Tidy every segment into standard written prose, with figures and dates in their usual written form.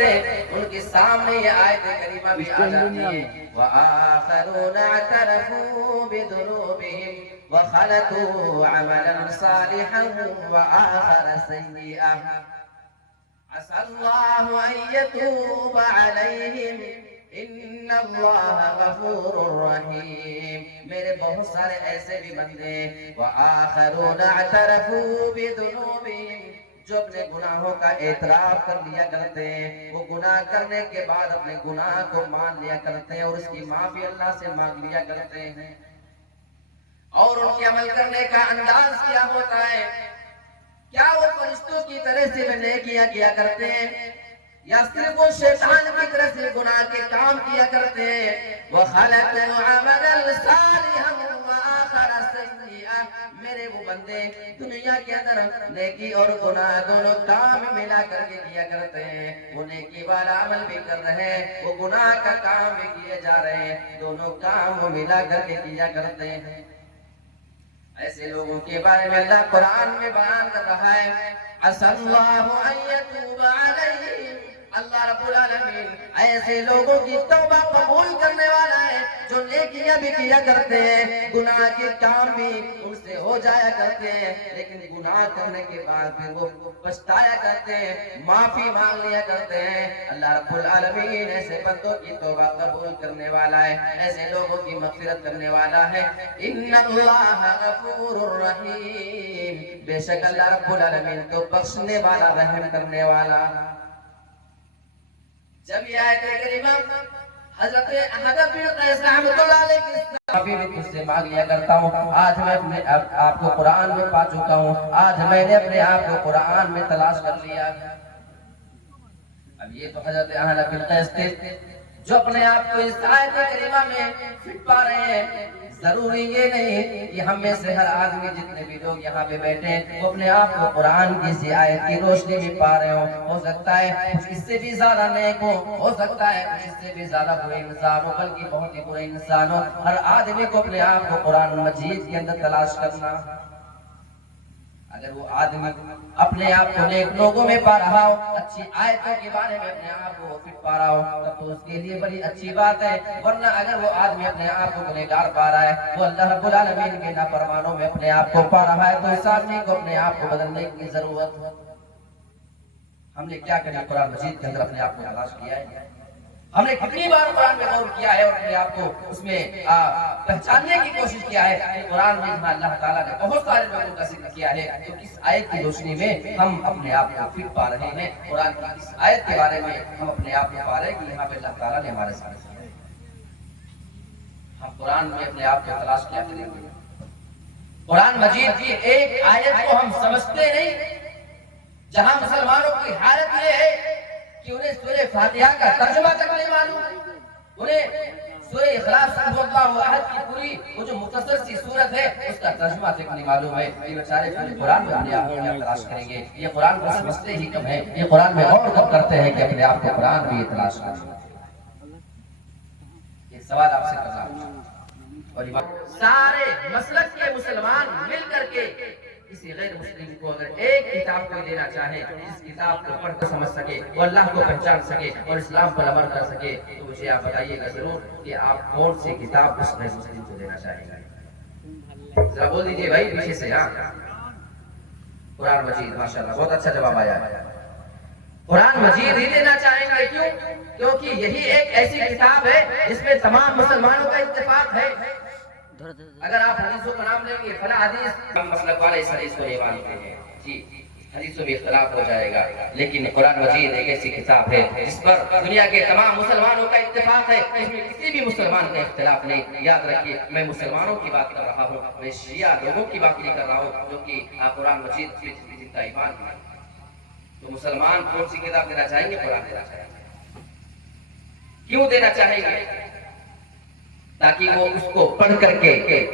پڑھتے ہیں ان کے سامنے یہ آیت کریمہ بھی آ جاتی ہے وَآخَرُونَ اعْتَرَفُوا بِذُنُوبِهِمْ وَخَلَطُوا عَمَلًا صَالِحًا وَآخَرَ سَيِّئًا عَسَى اللَّهُ أَن يَتُوبَ عَلَيْهِمْ ان اللہ غفور رحیم. میرے بہت سارے ایسے بھی بندے وآخرون اعترفوا بذنوبہم جو اپنے گناہوں کا اعتراف کر لیا کرتے ہیں، وہ گناہ کرنے کے بعد اپنے گناہ کو مان لیا کرتے ہیں اور اس کی معافی اللہ سے مانگ لیا کرتے ہیں. اور ان کے عمل کرنے کا انداز کیا ہوتا ہے؟ کیا وہ فرشتوں کی طرح سے نیکیاں کیا کرتے ہیں یا صرف وہ شیطان کی طرف سے گناہ کے کام کیا کرتے ہیں؟ وَخَلَقُوا عَمَلًا صَالِحًا وَآخَرَ سَيِّئًا. میرے وہ بندے دنیا کے اندر نیکی اور گناہ دونوں کام ملا کر کے کیا کرتے ہیں. وہ نیکی والا عمل بھی کر رہے ہیں، وہ گناہ کا کام بھی کیے جا رہے ہیں، دونوں کام وہ ملا کر کے کیا کرتے ہیں. ایسے لوگوں کے بارے میں اللہ قرآن میں بیان کر رہا ہے عَسَى اللَّهُ أَن يَتُوبَ عَلَيْهِمْ. اللہ رب العالمین ایسے لوگوں کی توبہ قبول کرنے والا ہے جو نیکیاں بھی کیا کرتے ہیں، گناہ کے کام بھی ان سے ہو جایا کرتے ہیں، لیکن گناہ کرنے کے بعد پھر وہ پچھتایا کرتے ہیں، معافی مانگ لیا کرتے ہیں. اللہ رب العالمین ایسے بندوں کی توبہ قبول کرنے والا ہے، ایسے لوگوں کی مغفرت کرنے والا ہے. ان اللہ غفور الرحیم. بے شک اللہ رب العالمین تو بخشنے والا، رحم کرنے والا. جب یہ آیت کریمہ حضرت احمد بن قیس رحمۃ اللہ علیہ کی معافی بھی تجھ سے مانگ لیا کرتا ہوں. آج میں اپنے آپ کو قرآن میں پا چکا ہوں، آج میں نے اپنے آپ کو قرآن میں تلاش کر لیا. اب یہ تو حضرت احمد بن قیس تھے جو اپنے آپ کو اس آیت کریمہ میں فٹ پا رہے ہیں. ضروری یہ نہیں کہ ہم میں سے ہر آدمی جتنے بھی لوگ یہاں پہ بیٹھے ہیں وہ اپنے آپ کو قرآن کی اسی آیت کی روشنی میں پا رہے ہوں. ہو سکتا ہے کچھ اس سے بھی زیادہ نیک ہو سکتا ہے کچھ اس سے بھی زیادہ برے انسان ہو، بلکہ بہت ہی برے انسان ہو. ہر آدمی کو اپنے آپ کو قرآن مجید کے اندر تلاش کرنا. اگر وہ آدمی اپنے آپ کو نیک لوگوں میں پا رہا ہو، اچھی آیتوں کے بارے میں اپنے آپ کو فٹ پا رہا ہو، تب تو اس کے لیے بڑی اچھی بات ہے. ورنہ اگر وہ آدمی اپنے آپ کو گنہگار پا رہا ہے، وہ اللہ رب العالمین کے نافرمانوں میں اپنے آپ کو پا رہا ہے، تو اس آدمی کو اپنے آپ کو بدلنے کی ضرورت ہے. ہم نے کیا کیا قرآن مجید کے اندر اپنے آپ کو تلاش کیا ہے؟ ہم نے کتنی بار قرآن میں غور کیا ہے اور اپنے آپ کو اس میں پہچاننے کی کوشش کیا ہے کہ قرآن میں جہاں اللہ تعالیٰ نے بہت سارے لوگوں کا ذکر کیا ہے، تو کس آیت کی روشنی میں ہم اپنے آپ کو فٹ پا رہے ہیں؟ قرآن کی اس آیت کے بارے میں ہم اپنے آپ کو پا رہے ہیں کہ یہاں پہ اللہ تعالیٰ نے ہمارے ساتھ کیا ہے. ہم قرآن میں اپنے آپ کو تلاش کیا کریں گے؟ قرآن مجید کی ایک آیت کو ہم سمجھتے نہیں، جہاں مسلمانوں کی حالت یہ ہے کہ انہیں سورہ فاتحہ کا ترجمہ کرنے معلوم، انہیں سورہ اخلاص قل هو اللہ احد کی پوری وہ جو مختصر سی سورت ہے اس کا ترجمہ تک نہیں معلوم ہے. یہ بیچارے پورے قرآن میں اپنے آپ کو کیا تلاش کریں گے؟ یہ قرآن کو سمجھتے ہی کم ہے، یہ قرآن میں غور کب کرتے ہیں کہ اپنے آپ کو قرآن میں یہ تلاش کریں. ایک سوال آپ سے کرنا اور سارے مسلک کے مسلمان مل کر کے کسی غیر مسلم کو اگر ایک کتاب کو دینا چاہے جس کتاب کو پڑھ کر سمجھ سکے، وہ اللہ کو پہچان سکے اور اسلام پر عمل کر سکے، تو مجھے آپ بتائیے گا ضرور کہ آپ کون سی کتاب اس غیر مسلم کو دینا چاہیں گے؟ ذرا بول دیجیے بھائی پیچھے سے. ہاں قرآن مجید. ماشاءاللہ بہت اچھا جواب آیا ہے. قرآن مجید ہی دینا چاہیں گے. کیوں؟ کیونکہ یہی ایک ایسی کتاب ہے جس میں تمام مسلمانوں کا اتفاق ہے. اگر آپ حدیثوں کا نام لیں گے فلاں حدیث، ہم مسلک والے اس حدیث کو نہیں مانتے ہیں جی، حدیثوں میں اختلاف ہو جائے گا، لیکن قرآن مجید ایک ایسی کتاب ہے جس پر دنیا کے تمام مسلمانوں کا اتفاق ہے، اس میں کسی بھی مسلمان کا اختلاف نہیں. یاد رکھیے میں مسلمانوں کی بات کر رہا ہوں، میں شیعہ لوگوں کی بات نہیں کر رہا ہوں جو کہ قرآن مجید کی جن کا ایمان ہے. تو مسلمان کون سی کتاب دینا چاہیں گے؟ قرآن دینا چاہیں گے. کیوں دینا چاہیں گے؟ تاکہ وہ اس کو پڑھ کر کے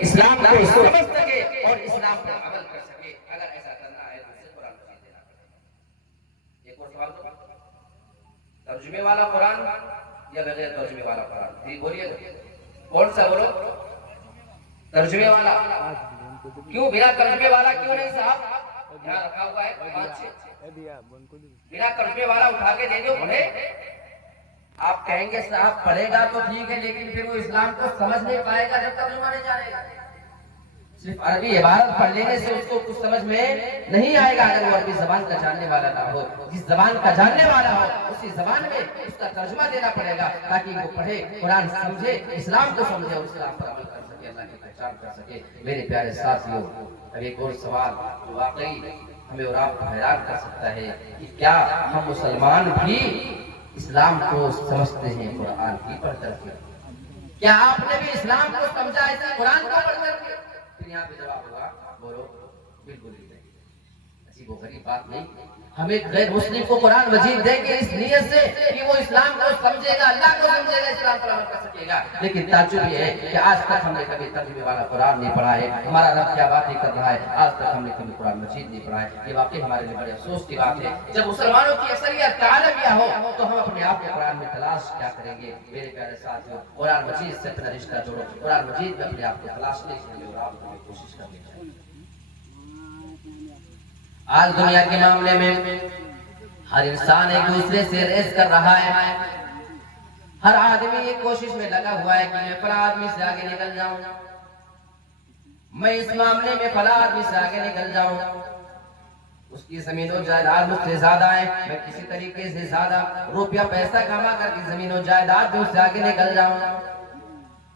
اسلام کو سمجھ سکے اور اسلام پر عمل کر سکے. اگر ایسا کرنا ہے تو اسے قرآن مجید دینا پڑے گا. ایک اور سوال تو ترجمے والا قرآن یا بغیر ترجمے والا قرآن؟ جی بولیے کون سا بولو؟ ترجمے والا. کیوں بنا ترجمے والا کیوں نہیں صاحب؟ یہاں رکھا ہوا ہے 5-6 بنا ترجمے والا اٹھا کے دیں گے پڑھے. آپ کہیں گے صاحب پڑھے گا تو ٹھیک ہے لیکن پھر وہ اسلام کو سمجھ نہیں پائے گا جب ترجمہ نہیں جانے گا. صرف عربی عبارت پڑھ لینے سے اس کو کچھ سمجھ میں نہیں آئے گا اگر وہ عربی زبان کا جاننے والا نہ ہو. جس زبان کا جاننے والا ہو اسی زبان میں اس کا ترجمہ دینا پڑے گا تاکہ وہ پڑھے, قرآن سمجھے, اسلام کو سمجھے اور اسلام پر عمل کر سکے, اللہ کی پہچان کر سکے. میرے پیارے ساتھیوں, اب ایک اور سوال جو واقعی ہمیں اور آپ کو حیران کر سکتا ہے کہ کیا ہم مسلمان بھی اسلام کو سمجھتے ہیں قرآن کی پڑھ کر کے؟ کیا آپ نے بھی اسلام کو سمجھا ہے قرآن کو پڑھ کر کے؟ پھر یہاں پہ جواب ہوگا بولو بالکل ہی نہیں. ایسی وہ غریب بات نہیں. ہمیں غیر مسلم کو قرآن مجید دے کے اس نیت سے کہ وہ اسلام کو سمجھے گا, اللہ کو سمجھے گا, اسلام پر عمل کر سکے گا. لیکن تعجب یہ ہے کہ آج تک ہم نے کبھی ترجمے والا قرآن نہیں پڑھا ہے. ہمارا رب کیا باتیں کر رہا ہے, آج تک ہم نے کبھی قرآن مجید نہیں پڑھا ہے. یہ واقعی ہمارے لیے بڑے افسوس کی بات ہے. جب مسلمانوں کی اکثریت عالم یہ ہو تو ہم اپنے آپ کو قرآن میں تلاش کیا کریں گے؟ میرے پیارے ساتھیوں, قرآن مجید سے اپنا رشتہ جوڑو, قرآن مجید میں اپنے آپ کو تلاش کریں اور آپ کو کوشش کرنی چاہیے. آج دنیا کے معاملے میں ہر انسان ایک دوسرے سے ریس کر رہا ہے. ہر آدمی یہ کوشش میں لگا ہوا ہے کہ میں فلاں آدمی سے آگے نکل جاؤں, میں اس معاملے میں فلاں آدمی سے آگے نکل جاؤں, اس کی زمین و جائیداد مجھ سے زیادہ ہے, میں کسی طریقے سے زیادہ روپیہ پیسہ کما کر کے زمین و جائیداد میں اس سے آگے نکل جاؤں.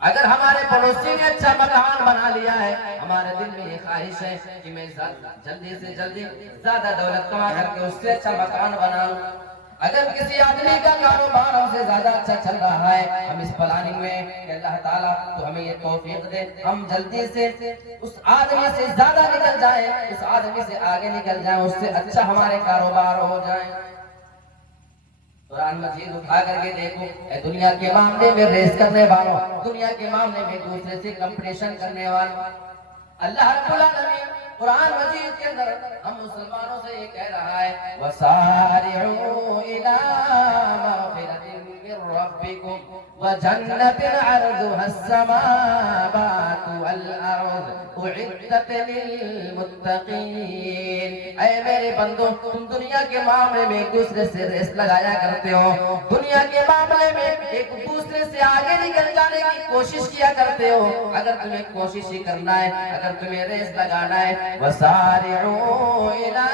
اگر ہمارے پڑوسی نے اچھا مکان بنا لیا ہے, ہمارے دل میں یہ خواہش ہے کہ میں جلدی سے جلدی زیادہ دولت کما کر کے اس سے اچھا مکان بناؤں. اگر کسی آدمی کا کاروبار ہم سے زیادہ اچھا چل رہا ہے, ہم اس پلاننگ میں کہ اللہ تعالیٰ تو ہمیں یہ توفیق دے, ہم جلدی سے اس آدمی سے زیادہ نکل جائیں, اس آدمی سے آگے نکل جائیں, اس سے اچھا ہمارے کاروبار ہو جائیں. قرآن مجید اٹھا کر کے دیکھو, اے دنیا کے معاملے میں ریس کرنے والوں, دنیا کے معاملے میں دوسرے سے کمپٹیشن کرنے والوں, اللہ رب العالمین قرآن مجید کے اندر ہم مسلمانوں سے یہ کہہ رہا ہے وَسَارِعُوا إِلَىٰ مَغْفِرَةٍ مِّن رَّبِّكُمْ وَجَنَّةٍ عَرْضُهَا السَّمَاوَاتُ وَالْأَرْضُ أُعِدَّتْ لِلْمُتَّقِينَ. اے میرے بندو, تم دنیا کے معاملے میں ایک دوسرے سے ریس لگایا کرتے ہو, دنیا کے معاملے میں ایک دوسرے سے آگے نکل جانے کی کوشش کیا کرتے ہو. اگر تمہیں کوشش ہی کرنا ہے, اگر تمہیں ریس لگانا ہے, وَسَارِعُوا إِلَىٰ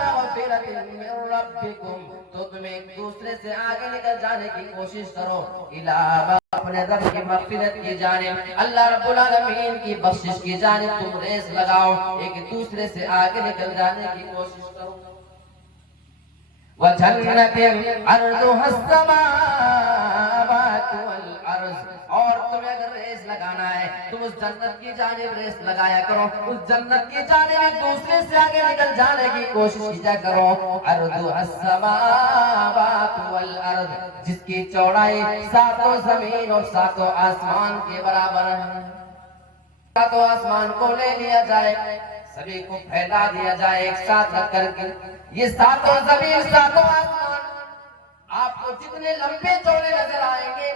مَغْفِرَةٍ مِّن رَّبِّكُمْ, تو تمہیں ایک دوسرے سے آگے نکل جانے کی کوشش کرو. إِلَىٰ اپنے رب کی مغفرت کی جانب, اللہ رب العالمین کی بخشش کی جانب تم ریس لگاؤ, ایک دوسرے سے آگے نکل جانے کی کوشش کرو. وَجَنَّةٍ عَرْضُهَا السَّمَاوَاتُ وَالْأَرْضُ, اور تمہیں اگر ریس لگانا ہے تم اس جنت کی جانب ریس لگایا کرو, اس جنت کی جانب دوسرے سے آگے نکل جانے کی کوشش کیا کرو. عَرْضُهَا السَّمَاوَاتُ وَالْأَرْضُ, جس کی چوڑائی ساتوں زمین اور ساتوں آسمان کے برابر ہے. ساتوں آسمان کو لے لیا جائے, سبھی کو پھیلا دیا جائے ایک ساتھ رکھ کر کے, یہ ساتوں زمین ساتوں آسمان آپ کو جتنے لمبے چوڑے نظر آئیں گے,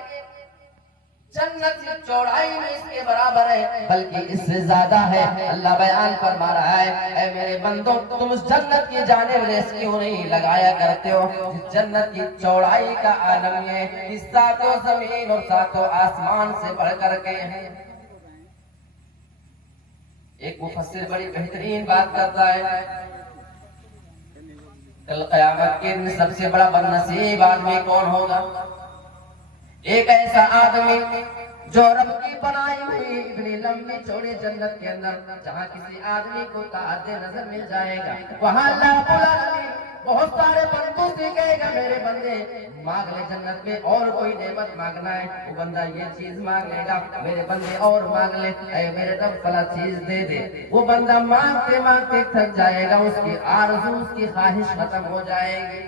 جنت کی چوڑائی میں اس کے برابر ہے, بلکہ اس سے زیادہ ہے. اللہ بیان فرما رہا ہے اے میرے بندو, تم اس جنت کی جانب ریس کیوں نہیں لگایا کرتے ہو جس جنت کی چوڑائی کا عالم یہ اس ساتوں زمین اور ساتوں آسمان سے بڑھ کر کے ہے. ایک مفسر بڑی بہترین بات کرتا ہے, کل قیامت کے دن سب سے بڑا بدنصیب آدمی کون ہوگا؟ ایک ایسا آدمی جو رب کی بنائی ہوئی اتنی لمبی چوڑی جنت کے اندر جہاں کسی آدمی کو تعدد نظر مل جائے گا, وہاں اللہ رب العالمین بہت سارے بندوں سے کہے گا میرے بندے مانگ لے جنت میں, اور کوئی نعمت مانگنا ہے وہ بندہ یہ چیز مانگ لے گا, میرے بندے اور مانگ لے, اے میرے رب فلاں چیز دے دے. وہ بندہ مانگتے مانگتے تھک جائے گا, اس کی آرزو اس کی خواہش ختم ہو جائے گی.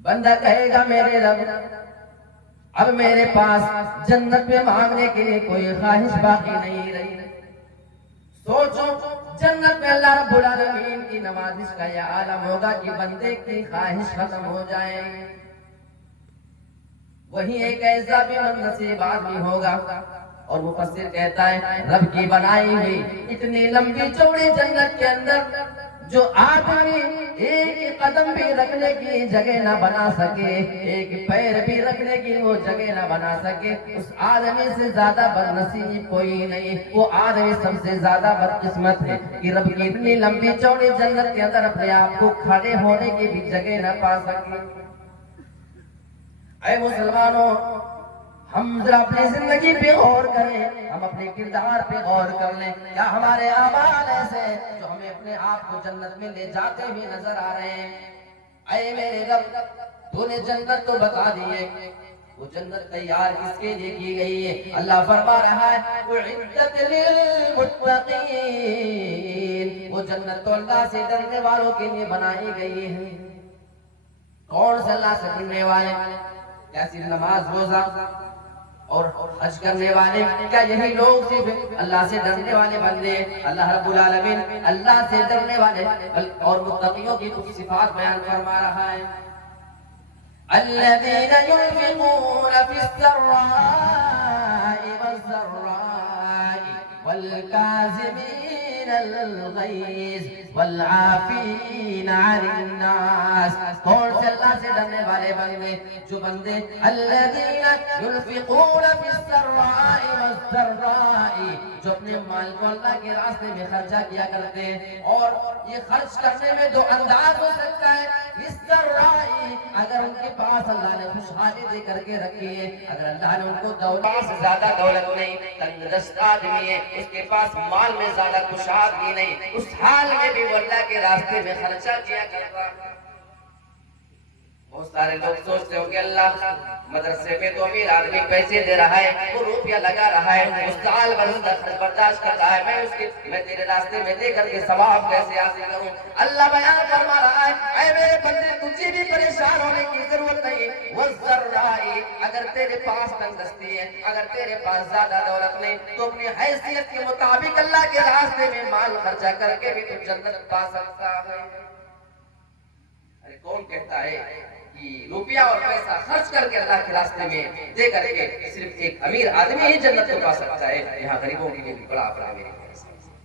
بندہ کہے گا میرے رب اب میرے پاس جنت میں مانگنے کے لیے کوئی خواہش باقی نہیں رہی. سوچو جنت میں اللہ رب العالمین کی نوازش کا یہ عالم ہوگا کہ بندے کی خواہش ختم ہو جائے. وہی ایک ایسا بھی نصیب آدمی ہوگا, اور مفسر کہتا ہے رب کی بنائی ہوئی اتنی لمبی چوڑی جنت کے اندر جو آدمی ایک قدم بھی رکھنے کی جگہ نہ بنا سکے، ایک پیر بھی رکھنے کی وہ جگہ نہ بنا سکے، اس آدمی سے زیادہ بدنصیب کوئی نہیں۔ وہ آدمی سب سے زیادہ بدقسمت ہے کہ رب کی اتنی لمبی چوڑی جنت کے اندر اپنے آپ کو کھڑے ہونے کی بھی جگہ نہ پا سکے۔ اے مسلمانوں، ہم ذرا اپنی زندگی پہ غور کریں، ہم اپنے کردار پہ غور کر لیں۔ کیا ہمارے اعمال ایسے ہیں جو ہمیں اپنے آپ کو جنت میں لے جاتے ہوئے نظر آ رہے ہیں؟ اے میرے رب، تو نے جنت تو بتا دی ہے، وہ جنت تیار کس کے لیے کی گئی ہے؟ اللہ فرما رہا ہے اعدت للمتقین، وہ جنت تو اللہ سے ڈرنے والوں کے لیے بنائی گئی ہے۔ کون سے اللہ سے ڈرنے والے؟ کیسی نماز روزہ اور حج کرنے والے؟ کیا یہی لوگ صرف اللہ سے ڈرنے والے بندے؟ اللہ رب العالمین اللہ سے ڈرنے والے اور متقیوں کی کچھ صفات بیان فرما رہا ہے۔ الذین ينفقون فی السراء والضراء والکاظمین الغیظ والعافین عن الناس۔ کون سے اللہ سے ڈرنے والے بندے؟ جو بندے الذین ينفقون فی السراء والضراء، جو اپنے مال کو اللہ کے راستے میں خرچہ کیا کرتے ہیں۔ اور یہ خرچ کرنے میں دو انداز ہو سکتا ہے۔ اس السراء، اگر ان کے پاس اللہ نے خوشحالی دے کر کے رکھی ہے، اگر اللہ نے ان کو دولت سے زیادہ دولت نہیں، تنگ دست آدمی ہے، اس کے پاس مال میں زیادہ خوشحالی نہیں، اس حال میں بھی وہ اللہ کے راستے میں خرچہ کیا کرتا ہے۔ بہت سارے لوگ سوچتے ہو کہ اللہ مدرسے میں تو امیر آدمی پیسے دے رہا ہے، وہ روپیہ لگا رہا ہے، مستعال برداشت کر رہا ہے، میں تیرے راستے میں دے کر کے ثواب کیسے حاصل کروں؟ اللہ بیان فرما رہا ہے اے میرے بندے، تجھے بھی پریشان ہونے کی ضرورت نہیں۔ والذراء، اگر تیرے پاس تنگ دستی ہے، اگر تیرے پاس زیادہ دولت نہیں، تو اپنی حیثیت کے مطابق اللہ کے راستے میں مال خرچہ کر کے بھی تو جنت پا سکتا ہے۔ ارے کون کہتا ہے کہ روپیہ اور پیسہ خرچ کر کے اللہ کے راستے میں دے کر کے صرف ایک امیر آدمی ہی جنت کو پا سکتا ہے؟ یہاں غریبوں کے لیے بھی بڑا اپنا میرے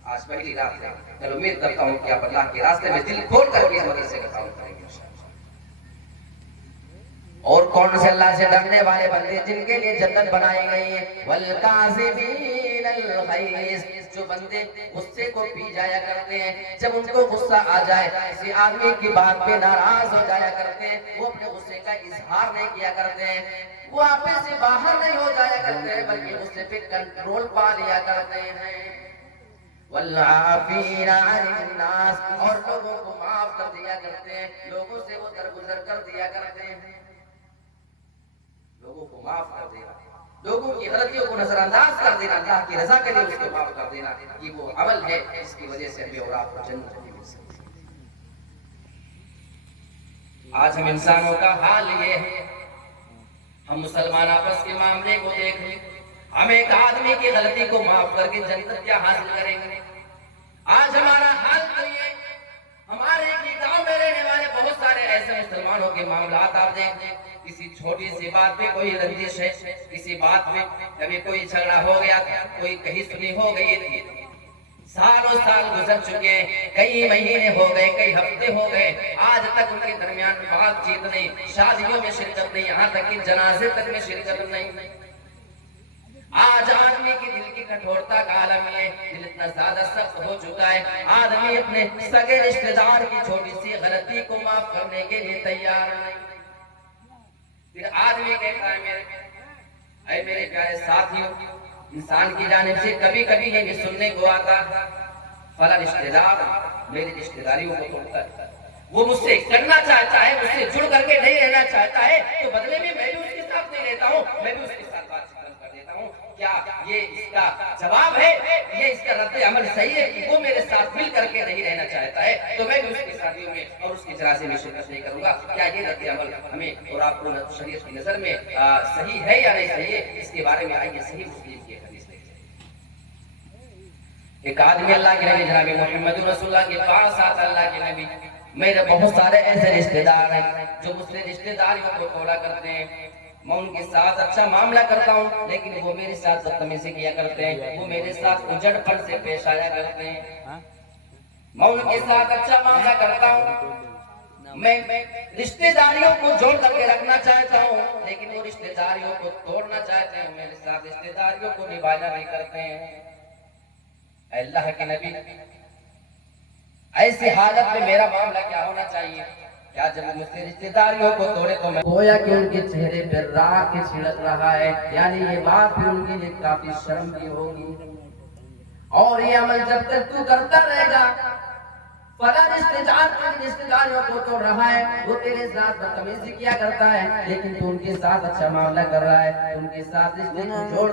آج پہلی رات ہے، میں امید کرتا ہوں کہ آپ اللہ کے راستے میں دل کھول کر کے اس مدرسے کا تعاون کریں گے۔ اور کون سے اللہ سے ڈرنے والے بندے جن کے لیے جنت بنائی گئی ہے؟ والکاظمین الغیظ، جو بندے غصے کو پی جایا کرتے ہیں، جب ان کو غصہ آ جائے، کسی آدمی کی بات پہ ناراض ہو جایا کرتے ہیں، وہ اپنے غصے کا اظہار نہیں کیا کرتے ہیں، وہ آپے سے باہر نہیں ہو جایا کرتے ہیں، بلکہ غصے پہ کنٹرول پا لیا کرتے ہیں۔ والعافین عن الناس، اور لوگوں کو معاف کر دیا کرتے ہیں، لوگوں سے وہ درگزر کر دیا کرتے ہیں، لوگوں کو معاف کر دینا، لوگوں کی غلطیوں کو نظر انداز کر دینا، اللہ کی رضا کے لیے اس کو معاف کر دینا، یہ وہ عمل ہے جس کی وجہ سے ہمیں اور آپ کو جنت مل سکتی ہے۔ آج ہم انسانوں کا حال یہ ہے، ہم مسلمان آپس کے معاملے کو دیکھ لیں، ہم ایک آدمی کی غلطی کو معاف کر کے جنت کیا حاصل کریں گے؟ آج ہمارا حال تو یہ، ہمارے گاؤں میں رہنے والے بہت سارے ایسے مسلمانوں کے معاملات آپ دیکھ لیں، کسی چھوٹی سی بات پہ کوئی رنجش ہے، کسی بات میں کبھی کوئی جھگڑا ہو گیا تھا، کوئی کہیں سنی ہو گئی تھی، سالوں سال گزر چکے، کئی مہینے ہو گئے، کئی ہفتے ہو گئے، آج تک ان کے درمیان بات چیت نہیں، شادیوں میں شرکت نہیں، یہاں تک کہ جنازے تک میں شرکت نہیں۔ آج آدمی کی دل کی کٹھورتا کا عالم ہے، دل اتنا زیادہ سخت ہو چکا ہے، آدمی اپنے سگے رشتہ دار کی چھوٹی سی غلطی کو معاف کرنے کے لیے تیار نہیں۔ پھر آدمی کہتا ہے اے میرے پیارے ساتھیوں، انسان کی جانب سے کبھی کبھی یہ بھی سننے کو آتا، فلاں رشتہ دار میری رشتہ داریوں کو توڑتا ہے، وہ مجھ سے کرنا چاہتا ہے، مجھ سے جڑ کر کے نہیں رہنا چاہتا ہے، تو بدلے میں بھی اس کے ساتھ نہیں رہتا ہوں، میں بھی اس کے ساتھ بات چیت کر دیتا ہوں۔ کیا یہ اس کا جواب ہے؟ یہ اس کا رد عمل صحیح ہے کہ وہ میرے ساتھ مل کر کے نہیں رہنا چاہتا ہے تو میں بھی اس کی شادیوں میں اور اس کی جنازے میں شرکت نہیں کروں گا؟ کیا یہ رد عمل ہمیں اور آپ کو شریعت کی نظر میں صحیح ہے یا نہیں صحیح ہے؟ اس کے بارے میں آئیے صحیح مسلم کی حدیث دیکھیں۔ ایک آدمی اللہ کے نبی جناب محمد رسول اللہ کے پاس آتا، اللہ کے نبی میرے بہت سارے ایسے رشتہ دار ہیں جو مجھ سے رشتہ داریوں کو توڑا کرتے ہیں، میں ان کے ساتھ اچھا معاملہ کرتا ہوں لیکن وہ میرے ساتھ بدتمیزی کیا کرتے ہیں، وہ میرے ساتھ اجڑ پن سے پیش آیا کرتے ہیں۔ میں ان کے ساتھ اچھا معاملہ کرتا ہوں، میں رشتہ داریوں کو جوڑ کر کے رکھنا چاہتا ہوں، لیکن وہ رشتہ داریوں کو توڑنا چاہتے ہیں، میرے ساتھ رشتہ داریوں کو نبھانا نہیں کرتے ہیں۔ اے اللہ کے نبی، ایسی حالت میں میرا معاملہ کیا ہونا چاہیے؟ کیا جب مجھ سے رشتہ داریوں کو توڑے تو میں گویا کہ ان کے چہرے پر راکھ چھڑک رہا ہے، یعنی یہ بات پھر ان کے لیے کافی شرم کی ہوگی۔ اور یہ عمل جب تک تو کرتا رہے گا، فلاں رشتہ داریوں کو توڑ رہا ہے، وہ تیرے ساتھ بدتمیزی کیا کرتا ہے، لیکن تو ان کے ساتھ اچھا معاملہ کر رہا ہے، ان کے ساتھ رشتے کو جوڑ